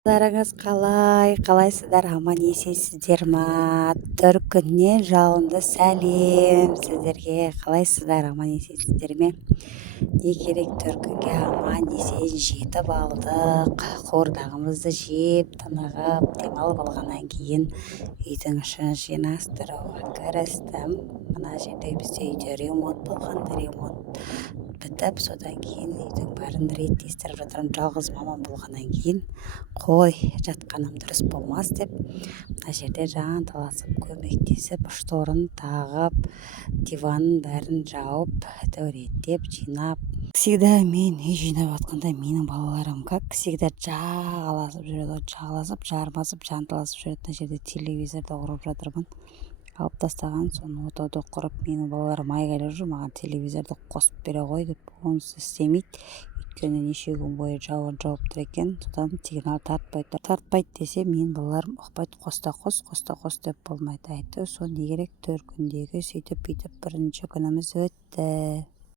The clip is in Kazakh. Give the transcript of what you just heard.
Қалдарыңыз қалайсыздар, аман есенсіздер ма? Төркіннен жалынды сәлем сіздерге. Қалайсыздар, аман есенсіздер ме? Не керек, төркінге аман есен жетіп алдық. Қуырдағымызды жеп, тынығып, демалып алғаннан кейін үйдің ішін жинастыруға кірістім. Мына жерде бізде үйде ремонт болған, ремонт бітіп, содан кейін үйдің бәрін реттестіріп жатырмын. Жалғыз мамам болғаннан кейін қой жатқаным дұрыс болмас деп мына жерде жанталасып көмектесіп, шторын тағып, диванын бәрін жауып, реттеп, жинап. Всегда мен үй жинап жатқанда менің балаларым как всегда жағаласып жүреді, жағаласып, жармасып, жанталасып жүреді. Мына жерде телевизорды құрып жатырмын. Алып тастаған, соны отауды құрып, менің балаларым айғайлап жүр, маған телевизорды қосып бере ғой деп. Онысы істемейді, өйткені неше күн бойы жауын жауып тұр екен, содан сигнал тартпайды десе, менің балаларым ұқпайды, қоста қос деп болмайды. Әйтеуір сол не керек, төркіндегі сөйтіп бүйтіп бірінші күніміз өтті.